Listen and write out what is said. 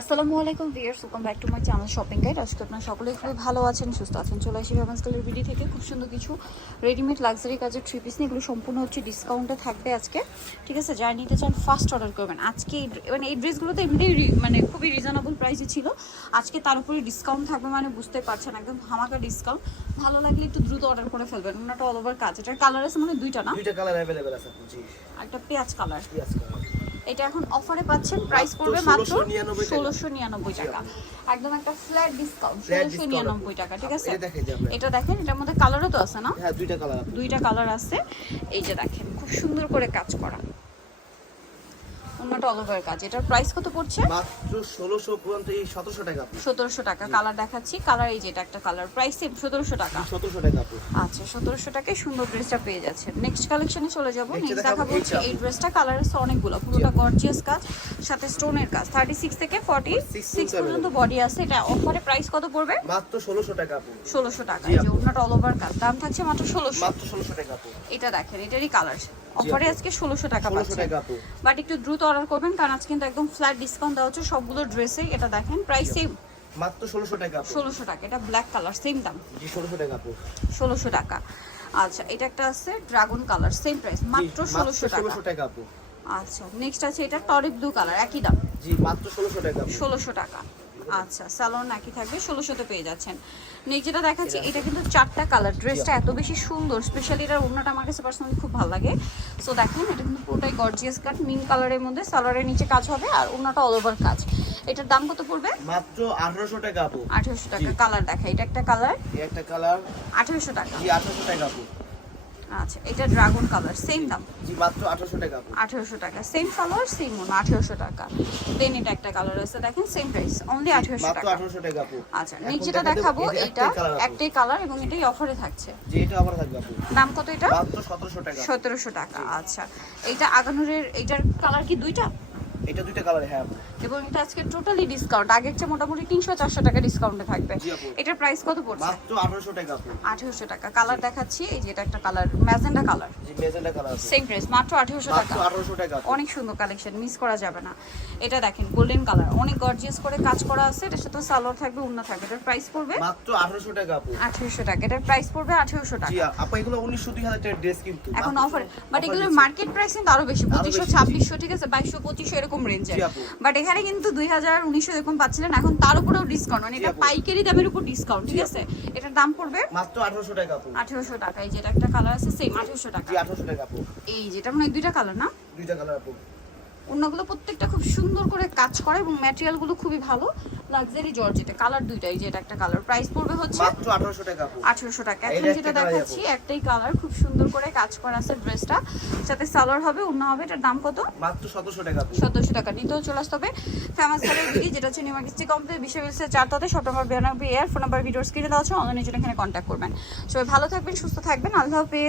আসসালামু আলাইকুম viewers welcome back to my channel shopping guide. আজকে আপনারা সকলেই খুবই ভালো আছেন সুস্থ আছেন চলে আসি ভ্যামাস কালার বিডি থেকে। খুব সুন্দর কিছু রেডিমেড লাক্সারি কাজের থ্রি পিস এগুলো সম্পূর্ণ হচ্ছে ডিসকাউন্টে থাকবে আজকে। ঠিক আছে যারা নিতে চান ফার্স্ট অর্ডার করবেন। আজকে এই মানে এই ড্রেসগুলো তো এমনিই রি- মানে খুবই রিজনেবল প্রাইসে ছিল। আজকে তার উপরে ডিসকাউন্ট থাকবে মানে বুঝতে পারছেন একদম ধামাকা ডিসকাউন্ট ভালো লাগলে একটু দ্রুত অর্ডার করে ফেলবেন। ওনাটা অল ওভার কাজ। এটার কালার আছে মানে দুইটা না? দুইটা কালার অ্যাভেলেবেল আছে একটা পেঁয়াজ কালার পিয়াজ কালার এটা এখন অফারে পাচ্ছেন প্রাইস পড়বে মাত্র 1699 টাকা। ষোলোশো নিরানব্বই টাকা। একদম একটা ফ্ল্যাট ডিসকাউন্ট ষোলোশো নিরানব্বই টাকা ঠিক আছে? এটা দেখেন এটার মধ্যে কালারও তো আছে না? হ্যাঁ দুইটা কালার দুইটা কালার আছে। এই যে দেখেন খুব সুন্দর করে কাজ করা। অন্যটা অল ওভার কাজ। এটার প্রাইস কত পড়ছে? মাত্র ষোলোশো পর্যন্ত এই সতেরোশো টাকা আপু। সতেরোশো টাকা। কালার দেখাচ্ছি। কালার এই যে এটা একটা কালার প্রাইস সেম সতেরোশো টাকা। সতেরোশো টাকা আচ্ছা সতেরোশো টাকায় সুন্দর ড্রেসটা পেয়ে যাচ্ছেন। নেক্সট কালেকশনে চলে যাব। নেক্সট দেখাবো হচ্ছে এই ড্রেসটা কালার আছে অনেকগুলো। পুরোটা গর্জিয়াস কাজ সাথে স্টোনের কাজ। থার্টি সিক্স থেকে ফর্টি 46 সিক্স পর্যন্ত বডি আছে। এটা অফারে প্রাইস কত পড়বে? মাত্র ষোলোশো টাকা আপু। ষোলোশো টাকা। জি, এই যে। ওনাটা অল ওভার কাজ। দাম থাকছে মাত্র ষোলোশো। মাত্র ষোলোশো টাকা এটা দেখেন এটারই কালার অফারে আজকে ষোলোশো টাকা পাচ্ছেন বাট একটু দ্রুত অর্ডার করবেন কারণ আজকে কিন্তু একদম ফ্ল্যাট ডিসকাউন্ট দেওয়া হচ্ছে সবগুলো ড্রেসে এটা দেখেন প্রাইস সেম মাত্র ষোলোশো টাকা ষোলোশো টাকা এটা ব্ল্যাক কালার সেম দাম। ষোলোশো টাকা ষোলোশো টাকা। আচ্ছা এটা একটা আছে ড্রাগন কালার সেম প্রাইস মাত্র ষোলোশো টাকা। টাকা আচ্ছা নেক্সট আছে এটা টরিক ব্লু কালার একই দাম। জি মাত্র ষোলোশো টাকা ষোলোশো টাকা। আচ্ছা স্যালন একই থাকবে ষোলোশোতে পেয়ে যাচ্ছেন। নেক্সট যেটা দেখাচ্ছি এটা কিন্তু চারটা কালার ড্রেসটা এত বেশি সুন্দর স্পেশালি এটার ওড়নাটা আমার কাছে পার্সোনালি খুব ভালো লাগে। সো দেখেন এটা কিন্তু পুরোটাই গর্জিয়াস কাট মিন কালারের মধ্যে সালোয়ারের নিচে কাজ হবে আর ওড়নাটা অল ওভার কাজ। এটার দাম কত পড়বে? মাত্র আঠারোশো টাকা আপু। আঠেরোশো টাকা কালার দেখা এটা একটা কালার এই একটা কালার আঠেরোশো টাকা। জি আঠারোশো টাকা আপু। আচ্ছা এটা ড্রাগন কালার সেম দাম। জি মাত্র আঠারোশো টাকা। আপু আঠেরোশো টাকা সেম কালার সেম ওনা আঠেরোশো টাকা। দেন এটা একটা কালার আছে দেখেন সেম প্রাইস অনলি আঠেরোশো মাত্র টাকা। আঠারোশো টাকা আপু। আচ্ছা নিচেটা দেখাবো এটা একটাই কালার এবং এটাই অফারে থাকছে। জি এটা অফারে থাকবে আপু। দাম কত এটা? মাত্র সতেরোশো টাকা। সতেরোশো টাকা আচ্ছা। এটা আগানুরের এইটার কালার কি দুইটা? এটা দুইটা কালার হ্যাঁ। এবং এটা আজকে টোটালি ডিসকাউন্ট আগের চেয়ে মোটামুটি তিনশো চারশো টাকা ডিসকাউন্টে থাকবে। জি এটার প্রাইস কত পড়ছে? মাত্র আঠারোশো টাকা আপু। আঠেরোশো টাকা। কালার দেখাচ্ছি এই যে এটা একটা কালার ম্যাজেন্ডা কালার জি কালার সেম প্রাইস মাত্র আঠেরোশো টাকা। মাত্র আঠারোশো টাকা অনেক সুন্দর কালেকশন মিস করা যাবে না। এটা দেখেন গোল্ডেন কালার অনেক গর্জিয়াস করে কাজ করা আছে এটার সাথে সালোয়ার থাকবে উন্না থাকবে। এটার প্রাইস পড়বে? মাত্র আঠারোশো টাকা আপু। আঠেরোশো টাকা। এটার প্রাইস পড়বে আঠেরোশো জি টাকা। আপু এগুলো উনিশশো দুই হাজার টাকার ড্রেস কিন্তু। এখন অফার বাট এগুলোর মার্কেট প্রাইস কিন্তু আরও বেশি আরও পঁচিশশো বেশি, জি। ছাব্বিশশো ঠিক আছে? বাইশশো পঁচিশশো এরকম রেঞ্জে বাট এখানে কিন্তু দুই হাজার উনিশশো এরকম পাচ্ছিলেন এখন তার উপরেও ডিসকাউন্ট মানে এটা পাইকারি দামের উপর ডিসকাউন্ট ঠিক আছে? এটার দাম পড়বে মাত্র আঠারোশো টাকা আঠারোশো টাকা এই যেটা একটা কালার আছে সেম আঠারোশো টাকা। আঠারোশো টাকা এই যেটা মানে দুইটা কালার না? দুইটা কালার আপু। অন্যগুলো প্রত্যেকটা খুব সুন্দর করে কাজ করে এবং ম্যাটেরিয়ালগুলো খুবই ভালো। লাক্সারি জর্জেটে কালার দুইটাই যে এটা একটা কালার প্রাইস পড়বে হচ্ছে মাত্র আঠারোশো টাকা আপু আঠেরোশো টাকা। এখন যেটা দেখাচ্ছি একটাই কালার খুব সুন্দর করে কাজ করা আছে ড্রেসটা সাথে সালোয়ার হবে অন্য হবে এটার দাম কত? মাত্র সতেরোশো টাকা আপু সতেরোশো টাকা। নিতেও চলে আসতে হবে। ফেমাস কালার বিডি যেটা হচ্ছে নিউ মার্কেট কমপ্লিট বিশ্ব বিলসের চার তাতে সব নম্বর বিরানব্বই এয়ার ফোন নাম্বার ভিডিওর স্ক্রিনে দেওয়া আছে অনলাইনে জন্য এখানে কন্ট্যাক্ট করবেন। সবাই ভালো থাকবেন সুস্থ থাকবেন আল্লাহ হাফেজ।